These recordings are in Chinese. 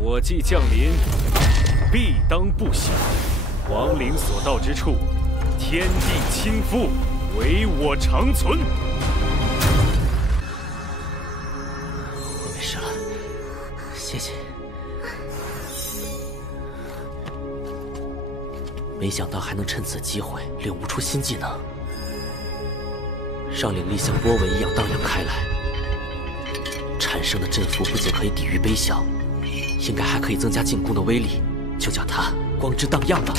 我既降临，必当不朽。亡灵所到之处，天地倾覆，唯我长存。我没事了，谢谢。没想到还能趁此机会领悟出新技能，让灵力像波纹一样荡漾开来，产生的振幅不仅可以抵御悲啸，应该还可以增加进攻的威力，就叫它光之荡漾吧。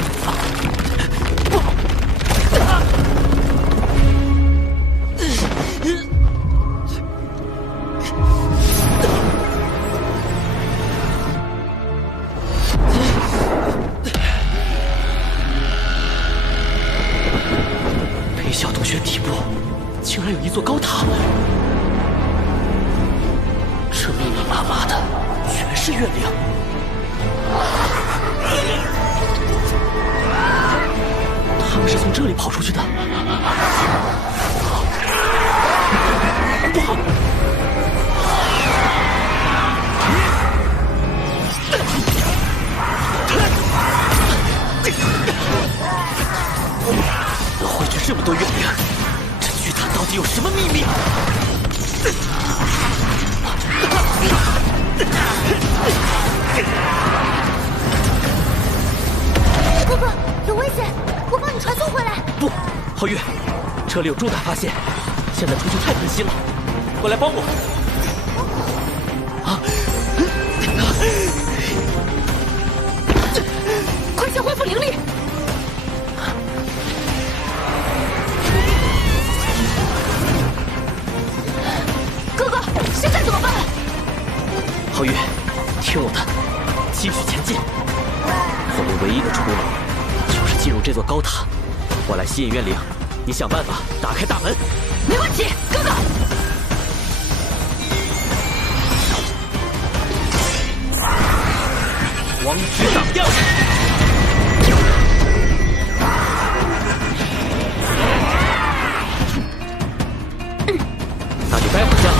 悲啸洞穴底部竟然有一座高塔，这密密麻麻的全是怨灵。他们是从这里跑出去的。能汇聚这么多怨灵，这巨塔到底有什么秘密？哥哥，有危险！我帮你传送回来。不，皓月，这里有重大发现，现在出去太可惜了，快来帮我！啊！快先恢复灵力！哥哥，现在怎么办？皓月，听我的，继续前进。我们唯一的出路就是进入这座高塔。我来吸引怨灵，你想办法打开大门。没问题，哥哥。光之荡漾。那就待会儿见了。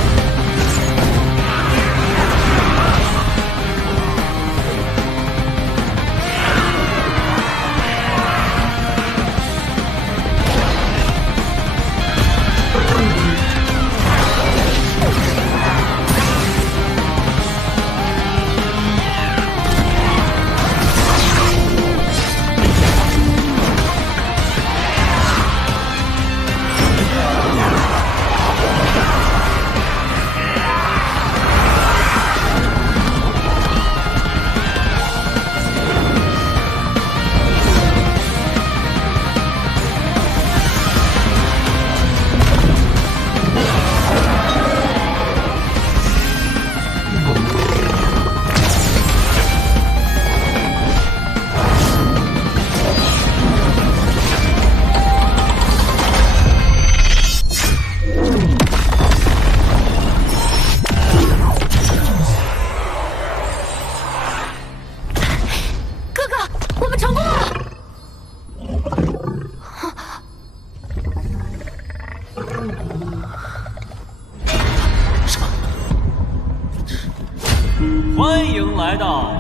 欢迎来到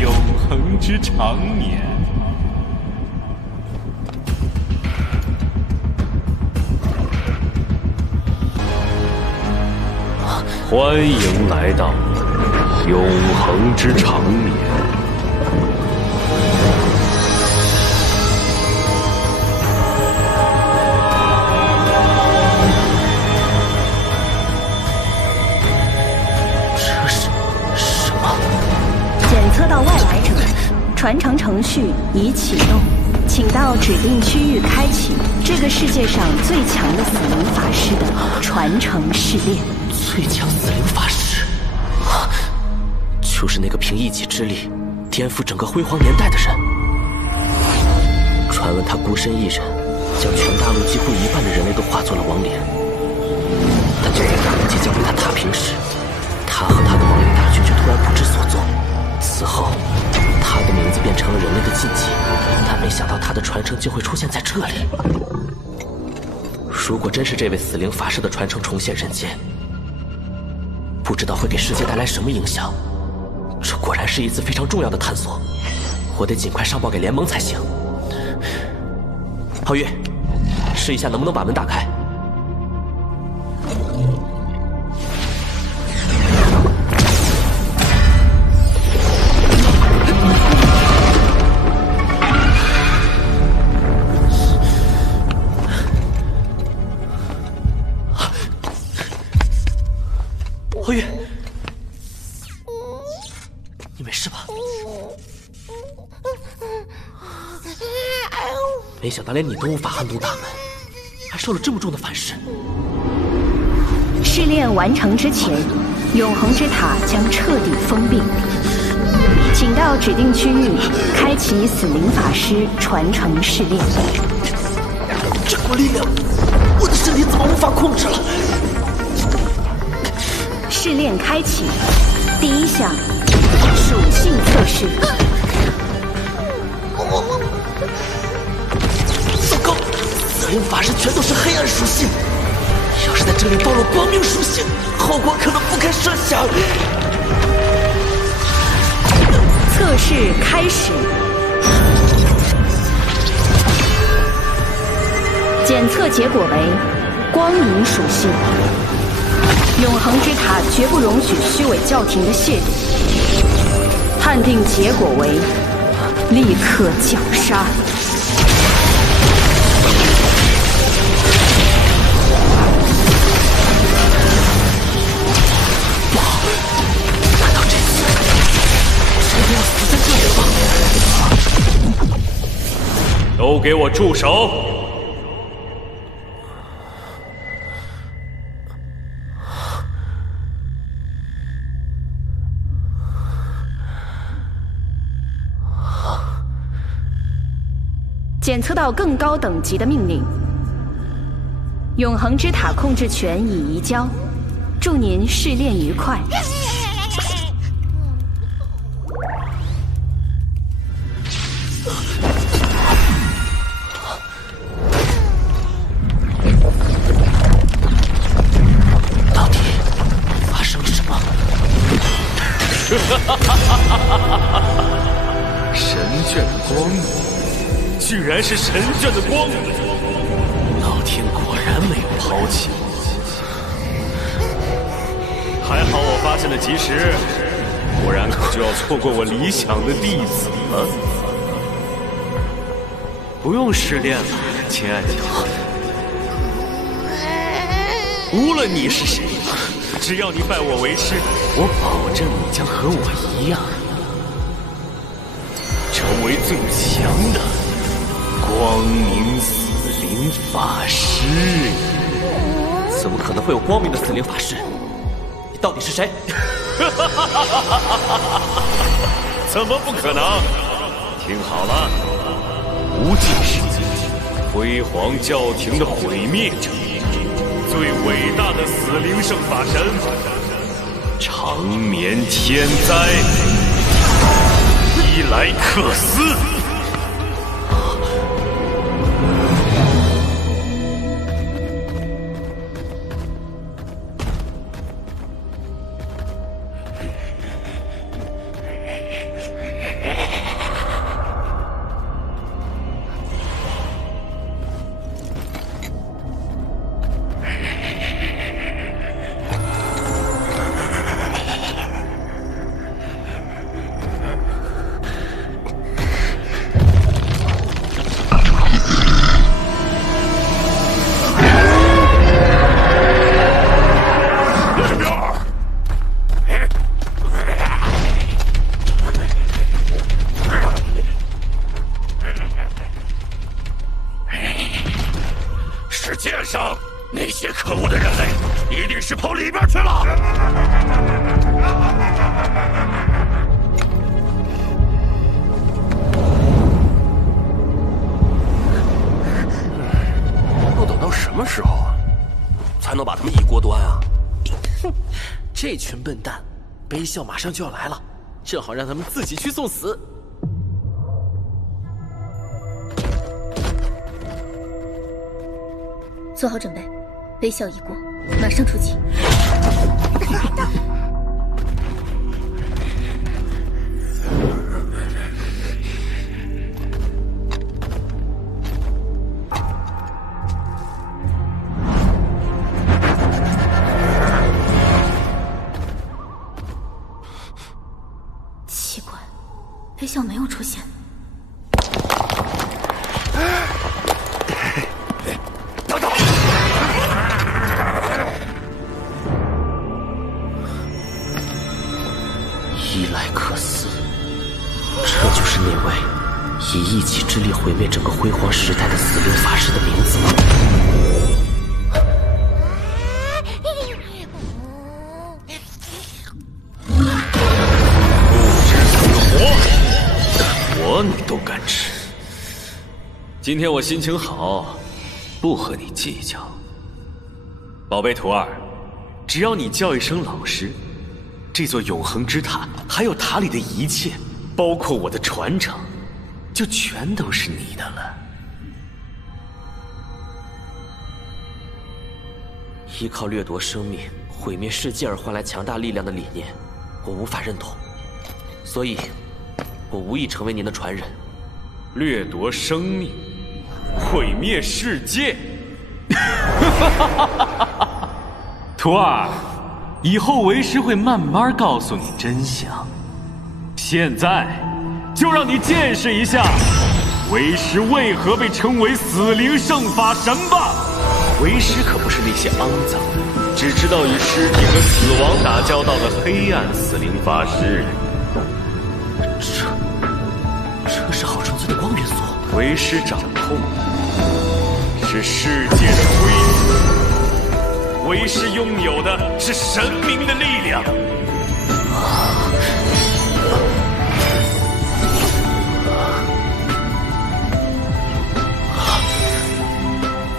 永恒之长眠。欢迎来到永恒之长眠。测到外来者，传承程序已启动，请到指定区域开启这个世界上最强的死灵法师的传承试炼。最强死灵法师，就是那个凭一己之力颠覆整个辉煌年代的人。传闻他孤身一人，将全大陆几乎一半的人类都化作了亡灵。但就在大陆即将被他踏平时，他和他的亡灵大军却突然不知所踪。此后，他的名字变成了人类的禁忌，但没想到他的传承就会出现在这里。如果真是这位死灵法师的传承重现人间，不知道会给世界带来什么影响。这果然是一次非常重要的探索，我得尽快上报给联盟才行。皓月，试一下能不能把门打开。皓月，你没事吧？没想到连你都无法撼动大门，还受了这么重的反噬。试炼完成之前，永恒之塔将彻底封闭，请到指定区域开启死灵法师传承试炼。这股力量，我的身体怎么无法控制了？试炼开启，第一项属性测试。糟糕，死灵法师全都是黑暗属性，要是在这里暴露光明属性，后果可能不堪设想。测试开始，检测结果为光明属性。永恒之塔绝不容许虚伪教廷的亵渎，判定结果为立刻绞杀。不好，难道这次真的要死在这里了吗？都给我住手！检测到更高等级的命令，永恒之塔控制权已移交，祝您试炼愉快。到底发生了什么？神卷光，居然是神卷的光！老天果然没有抛弃我，还好我发现的及时，不然可就要错过我理想的弟子了。不用试炼了，亲爱的。无论你是谁，只要你拜我为师，我保证你将和我一样，成为最强的光明死灵法师。怎么可能会有光明的死灵法师？你到底是谁？怎么不可能？听好了，无尽世界，辉煌教廷的毁灭者，最伟大的死灵圣法神，长眠天灾，伊莱克斯。那些可恶的人类，一定是跑里边去了。要等到什么时候啊，才能把他们一锅端啊？哼，这群笨蛋，悲笑马上就要来了，正好让他们自己去送死。做好准备，悲笑已过，马上出击。微笑没有出现。等等！伊莱克斯，这就是那位以一己之力毁灭整个辉煌时代的死灵法师的名字吗？我你都敢吃？今天我心情好，不和你计较。宝贝徒儿，只要你叫一声老师，这座永恒之塔，还有塔里的一切，包括我的传承，就全都是你的了。依靠掠夺生命、毁灭世界而换来强大力量的理念，我无法认同，所以，我无意成为您的传人。掠夺生命，毁灭世界。徒儿，以后为师会慢慢告诉你真相。现在，就让你见识一下，为师为何被称为死灵圣法神吧。为师可不是那些肮脏的，只知道与尸体和死亡打交道的黑暗死灵法师。这是好纯粹的光元素。为师掌控的是世界的规律，为师拥有的是神明的力量。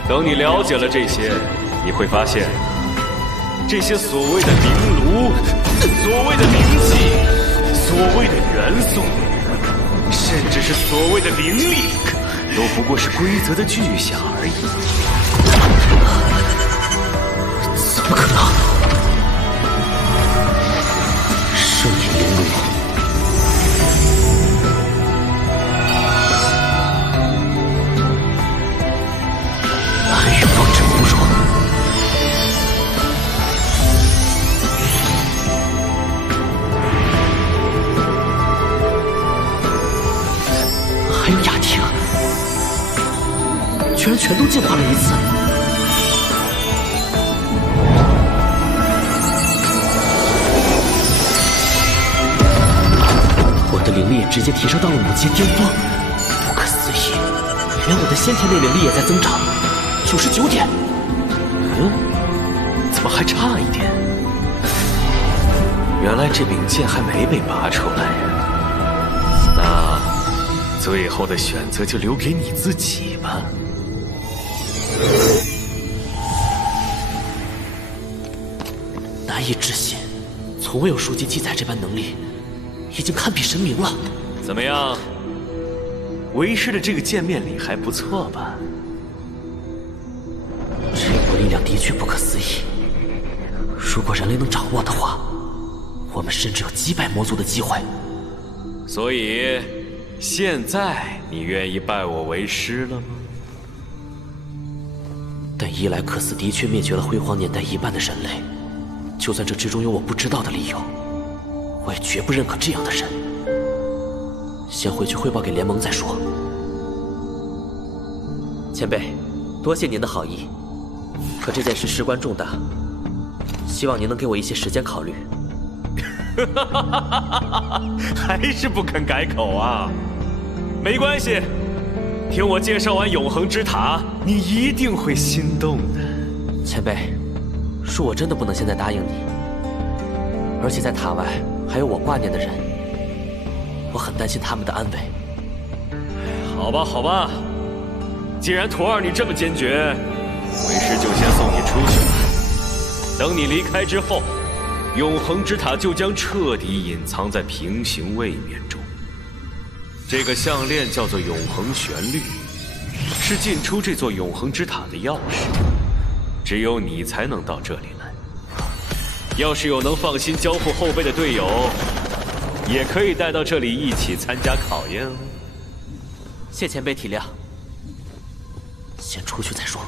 等你了解了这些，你会发现，这些所谓的灵炉、所谓的灵气、所谓的元素，甚至是所谓的灵力，都不过是规则的具象而已。怎么可能？圣体灵炉，暗域方阵不弱。还有雅婷，居然全都进化了一次。我的灵力也直接提升到了5阶巅峰，不可思议！连我的先天内灵力也在增长，99点。怎么还差一点？原来这柄剑还没被拔出来呀。那最后的选择就留给你自己吧。难以置信，从未有书籍记载这般能力，已经堪比神明了。怎么样？为师的这个剑面礼还不错吧？这股力量的确不可思议。如果人类能掌握的话，我们甚至有击败魔族的机会。所以，现在你愿意拜我为师了吗？但伊莱克斯的确灭绝了辉煌年代一半的人类，就算这之中有我不知道的理由，我也绝不认可这样的人。先回去汇报给联盟再说。前辈，多谢您的好意，可这件事事关重大，希望您能给我一些时间考虑。还是不肯改口啊？没关系，听我介绍完永恒之塔，你一定会心动的。前辈，恕我真的不能现在答应你，而且在塔外还有我挂念的人，我很担心他们的安危。好吧，好吧，既然徒儿你这么坚决，为师就先送你出去了。等你离开之后，永恒之塔就将彻底隐藏在平行位面中。这个项链叫做永恒旋律，是进出这座永恒之塔的钥匙，只有你才能到这里来。要是有能放心交付后辈的队友，也可以带到这里一起参加考验哦。谢前辈体谅，先出去再说。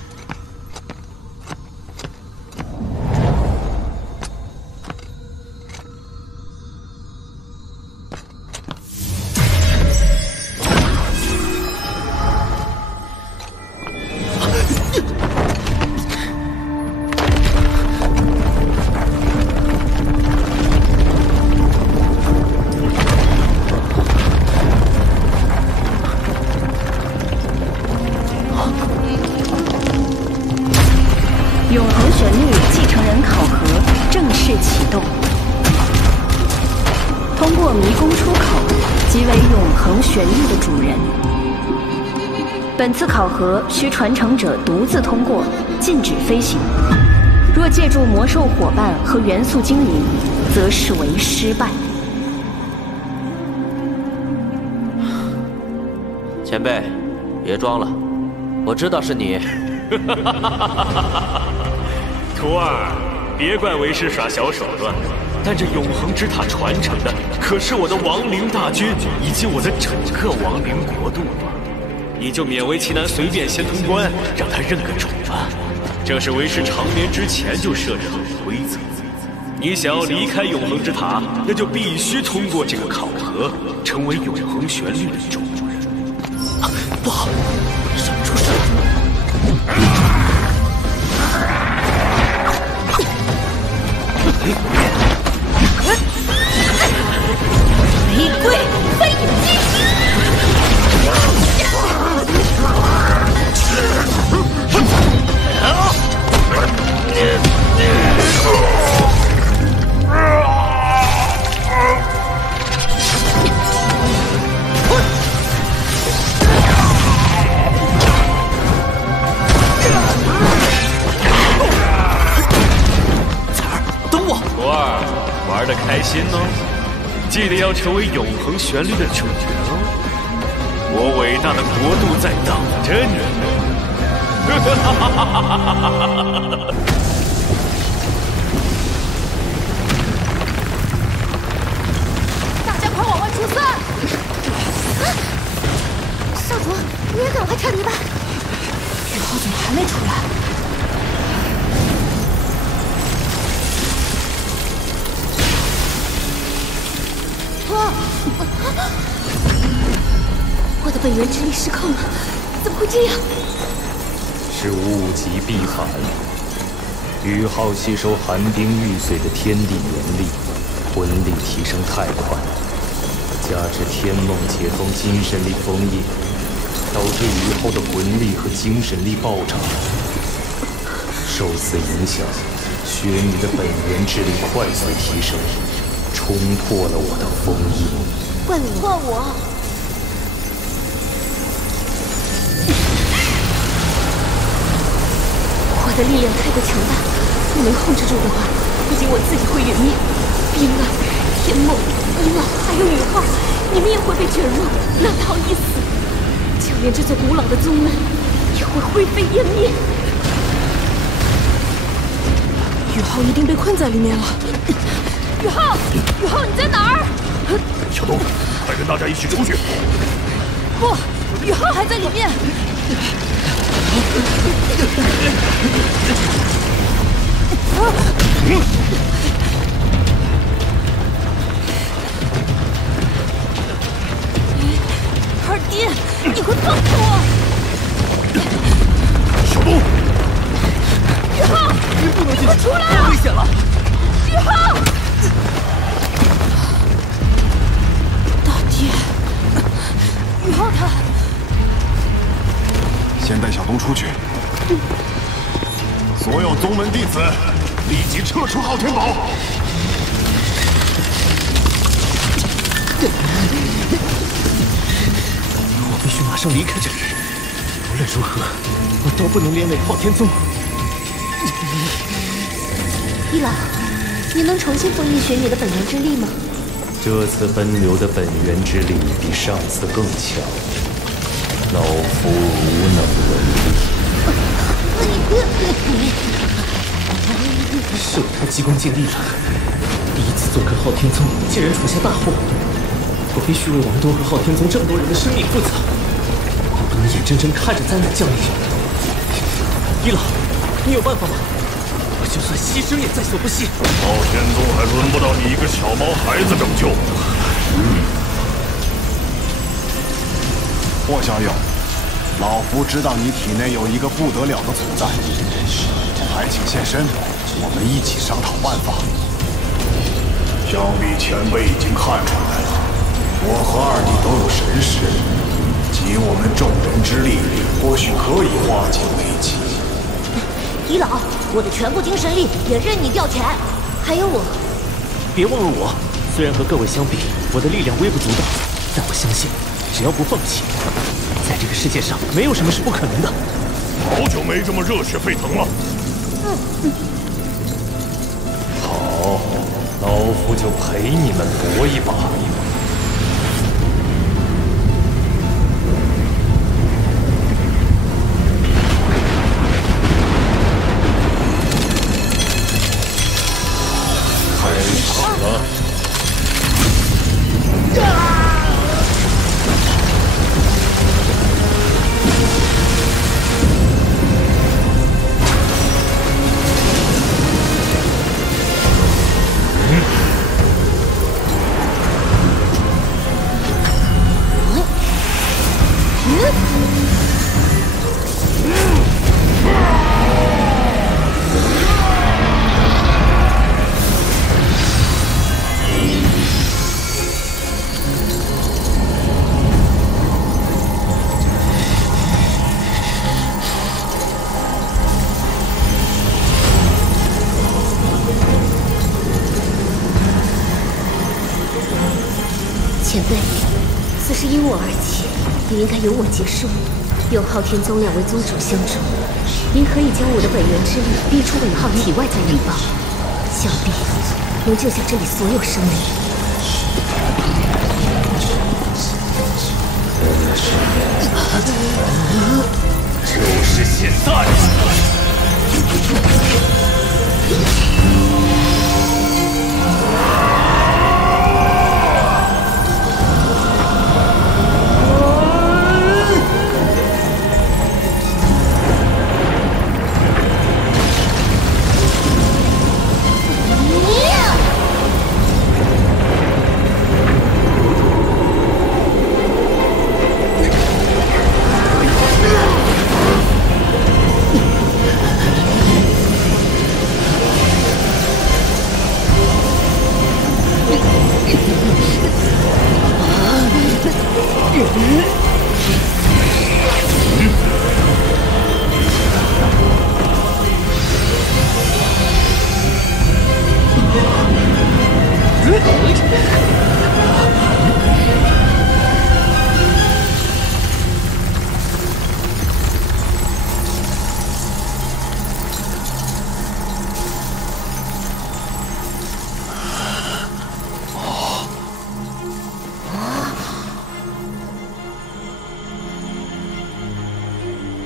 迷宫出口，即为永恒旋律的主人。本次考核需传承者独自通过，禁止飞行。若借助魔兽伙伴和元素精灵，则视为失败。前辈，别装了，我知道是你。徒儿，别怪为师耍小手段，但这永恒之塔传承的可是我的亡灵大军以及我的整个亡灵国度。你就勉为其难随便先通关，让他认个主吧。这是为师长眠之前就设置好的规则。你想要离开永恒之塔，那就必须通过这个考核，成为永恒旋律的主人。不好，闪出闪！玫瑰飞机。玩得开心哦，记得要成为永恒旋律的主人哦。我伟大的国度在等着你。大家快往外出散！少主，你也赶快撤离吧。宇浩怎么还没出来？我的本源之力失控了，怎么会这样？是物极必反。宇浩吸收寒冰玉髓的天地元力，魂力提升太快，加之天梦解封精神力封印，导致宇浩的魂力和精神力暴涨。受此影响，雪女的本源之力快速提升，冲破了我的封印。换我！我的力量太过强大，不能控制住的话，不仅我自己会殒灭，冰儿、天梦、伊朗还有羽化，你们也会被卷入，难逃一死。就连这座古老的宗门也会灰飞烟灭。宇浩一定被困在里面了。宇浩，你在哪儿？小东，快跟大家一起出去！不，宇浩还在里面。二爹，你会放过我！小东，宇浩，你不能进去，出来太危险了！宇浩，大爹，宇浩他。先带小东出去。所有宗门弟子，立即撤出昊天堡。我必须马上离开这里，无论如何，我都不能连累昊天宗。伊朗，你能重新封印雪女的本源之力吗？这次奔流的本源之力比上次更强，老夫无能为力。是我太急功近利了，第一次做客昊天宗，竟然闯下大祸。我必须为王多和昊天宗这么多人的生命负责，我不能眼睁睁看着灾难降临。伊朗，你有办法吗？我就算牺牲也在所不惜。昊天宗还轮不到你一个小毛孩子拯救。霍小友，老夫知道你体内有一个不得了的存在，还请现身，我们一起商讨办法。想必前辈已经看出来了，我和二弟都有神识，集我们众人之力，或许可以化解危机。伊朗，我的全部精神力也任你调遣，还有我。别忘了我，虽然和各位相比，我的力量微不足道，但我相信，只要不放弃，在这个世界上没有什么是不可能的。好久没这么热血沸腾了。好，老夫就陪你们搏一把。开场了。前辈，此事因我而起，也应该由我结束。有昊天宗2位宗主相助，您可以将我的本源之力逼出韦昊体外再引爆，想必能救下这里所有生灵。就是现在！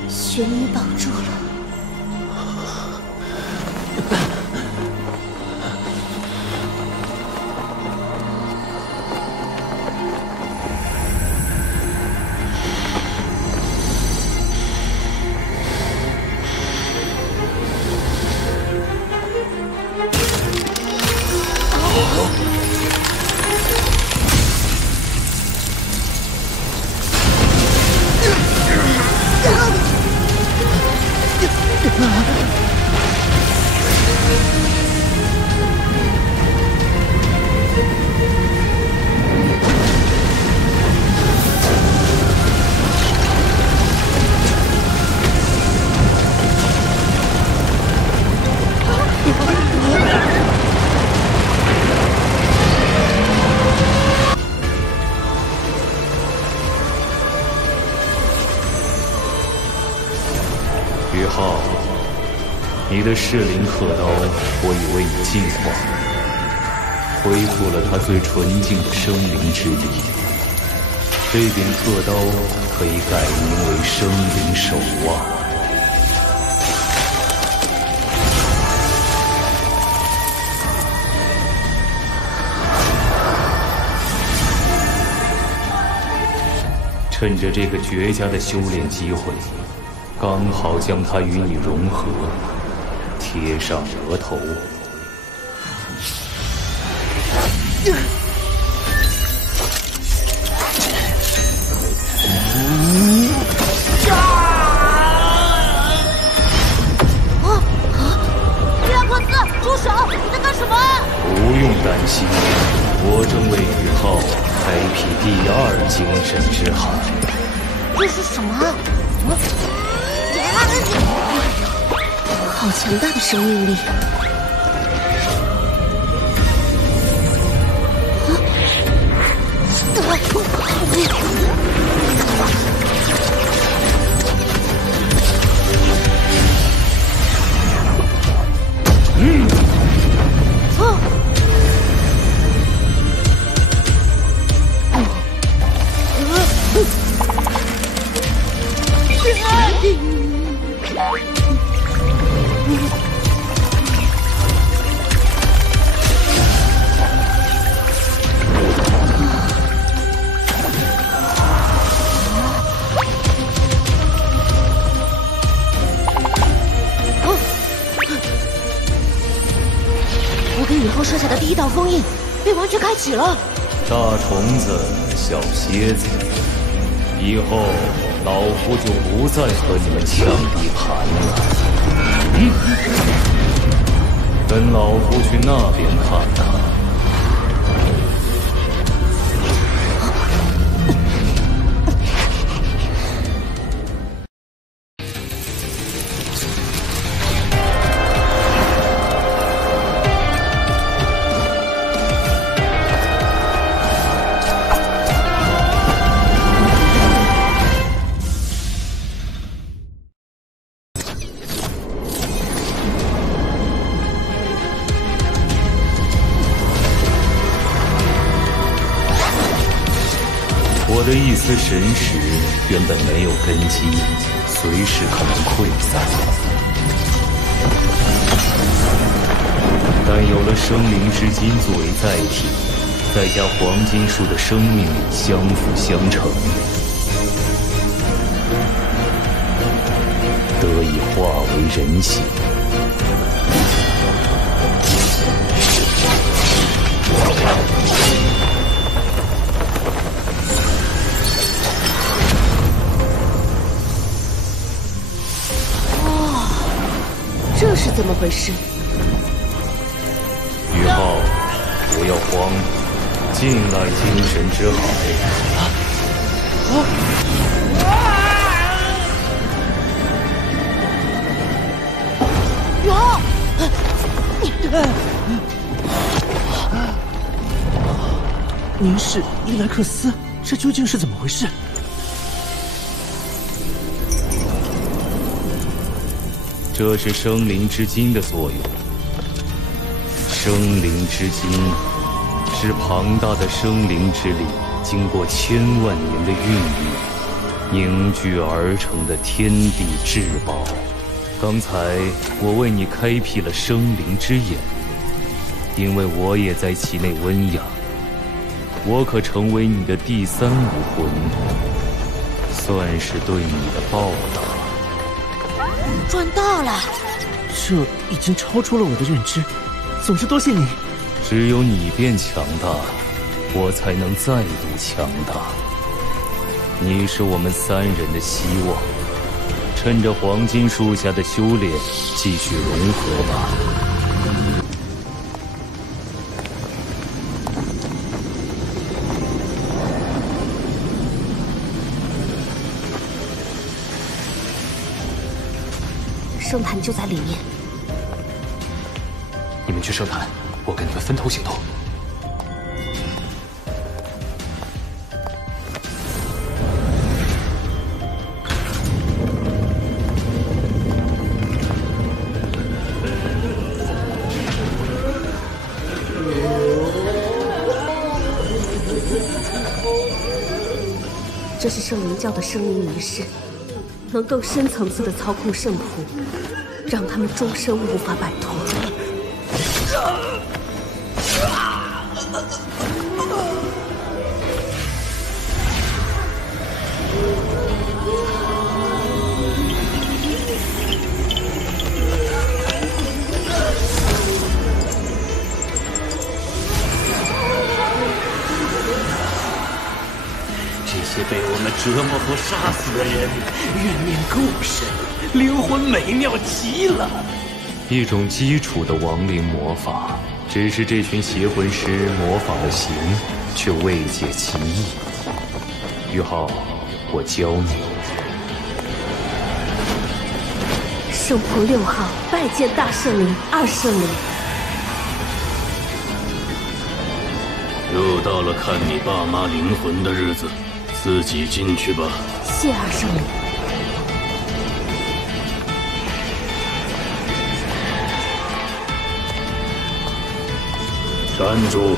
玄女保住了。于浩，你的噬灵刻刀，我已为你净化，恢复了它最纯净的生灵之力。这柄刻刀可以改名为生灵守望。趁着这个绝佳的修炼机会，刚好将它与你融合，贴上额头。利亚克斯，住手！你在干什么？不用担心，我正为宇浩开辟第2精神之海。这是什么？好强大的生命力！射下的第一道封印被完全开启了。大虫子，小蝎子，以后老夫就不再和你们抢地盘了。跟老夫去那边看看。我的一丝神识原本没有根基，随时可能溃散。但有了生灵之金作为载体，再加黄金树的生命力相辅相成，得以化为人形。这是怎么回事？宇浩，不要慌，进来精神之海。宇浩，您是伊莱克斯，这究竟是怎么回事？这是生灵之金的作用。生灵之金是庞大的生灵之力，经过千万年的孕育，凝聚而成的天地至宝。刚才我为你开辟了生灵之眼，因为我也在其内温养。我可成为你的第三武魂，算是对你的报答。赚大了！这已经超出了我的认知，总之多谢你。只有你变强大，我才能再度强大。你是我们三人的希望，趁着黄金树下的修炼，继续融合吧。圣坛就在里面。你们去圣坛，我跟你们分头行动。这是圣灵教的生灵仪式，能更深层次的操控圣仆，让他们终身无法摆脱。这些被我们折磨和杀死的人，怨念够深，灵魂美妙极了。一种基础的亡灵魔法，只是这群邪魂师魔法的形，却未解其意。宇浩，我教你。圣仆6号拜见大圣灵、二圣灵。又到了看你爸妈灵魂的日子，自己进去吧。谢二圣母。站住！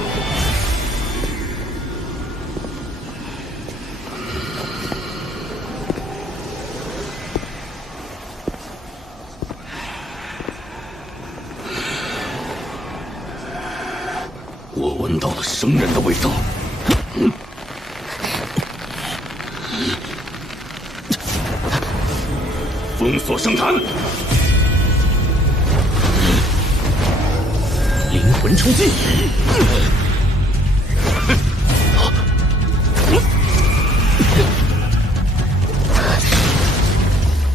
我闻到了生人的味道。封锁圣坛，灵魂冲击！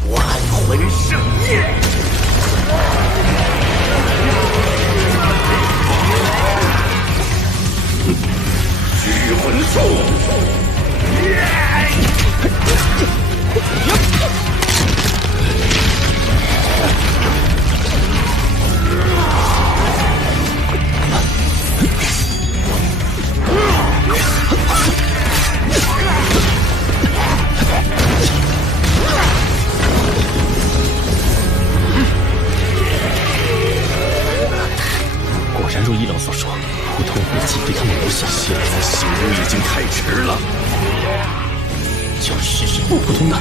万魂圣夜！聚魂术！果然如一郎所说，普通武技对他们无效。现在醒悟已经太迟了，就试试不普通的。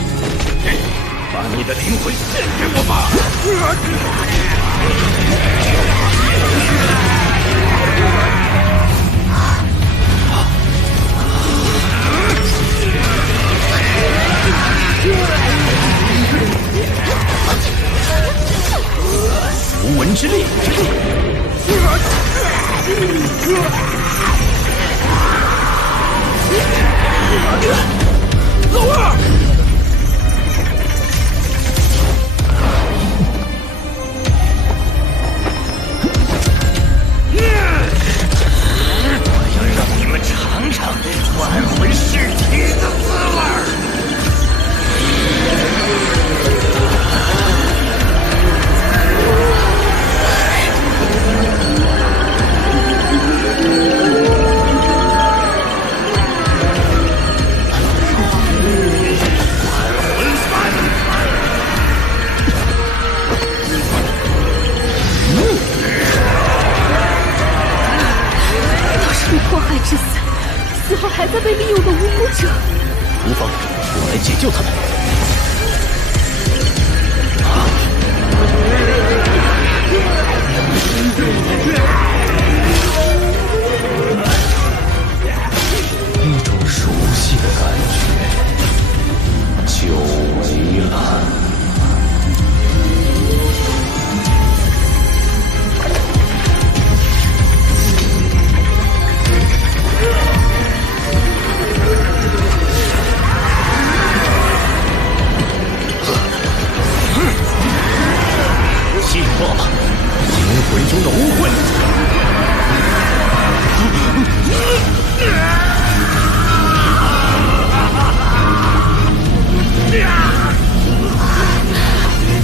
把你的灵魂献给我吧！符文之力！老二！我要让你们尝尝万魂尸体的滋味！迫害之死，死后还在被利用的无辜者。无妨，我来解救他们。一种熟悉的感觉，久违了。进化吧，灵魂中的污秽！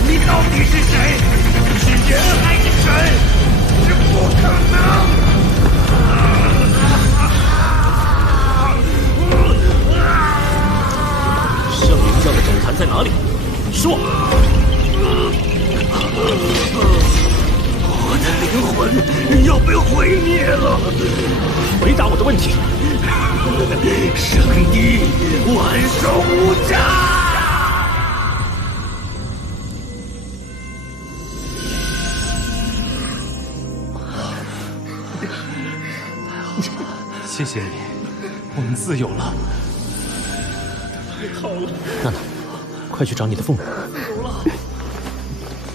你到底是谁？是人还是神？这不可能！圣灵教的总坛在哪里？说！我的灵魂要被毁灭了！回答我的问题！圣帝万寿无疆！谢谢你，我们自由了。太好了！娜娜，快去找你的父母。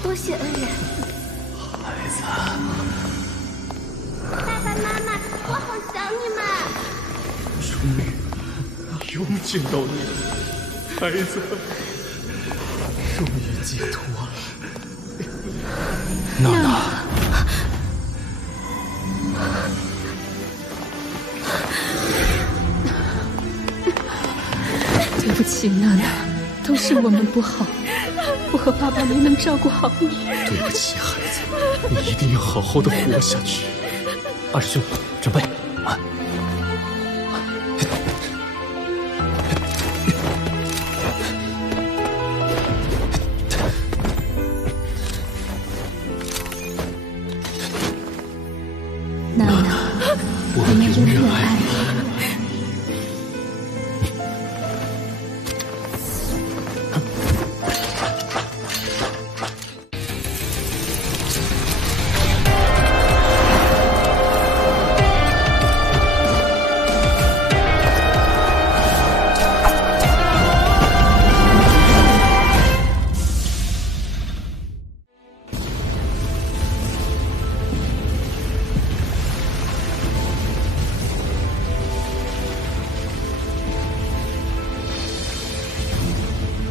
多谢恩人。孩子，爸爸妈妈，我好想你们。终于见到你了，孩子，终于解脱了。娜娜。对不起，娜娜，都是我们不好，我和爸爸没能照顾好你。对不起，孩子，你一定要好好的活下去。二师兄，准备，啊！明白了。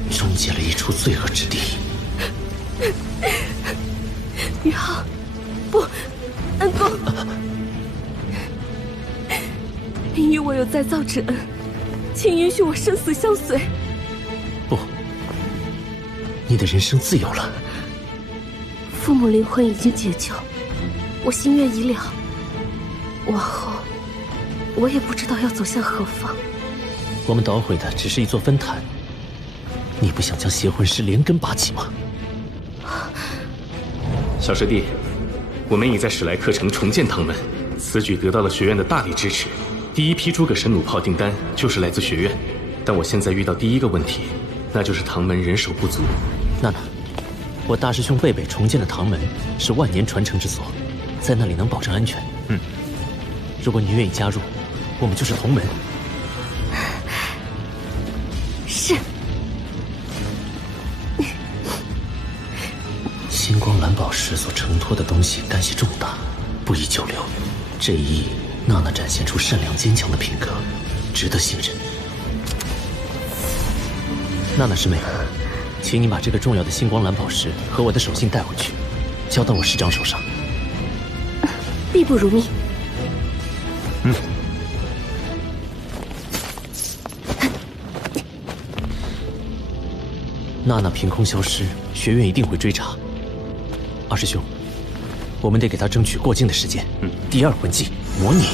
终结了一处罪恶之地。宇浩，不，恩公，你与我有再造之恩，请允许我生死相随。不，你的人生自由了。父母灵魂已经解救，我心愿已了。往后，我也不知道要走向何方。我们捣毁的只是一座分坛。你不想将邪魂师连根拔起吗？小师弟，我们已在史莱克城重建唐门，此举得到了学院的大力支持。第一批诸葛神弩炮订单就是来自学院，但我现在遇到第一个问题，那就是唐门人手不足。娜娜，我大师兄贝贝重建的唐门是万年传承之所，在那里能保证安全。如果你愿意加入，我们就是同门。是。星光蓝宝石所承托的东西干系重大，不宜久留。这一役，娜娜展现出善良坚强的品格，值得信任。娜娜师妹，请你把这个重要的星光蓝宝石和我的手信带回去，交到我师长手上。必不如命。娜娜凭空消失，学院一定会追查。二师兄，我们得给她争取过境的时间。第二魂技模拟。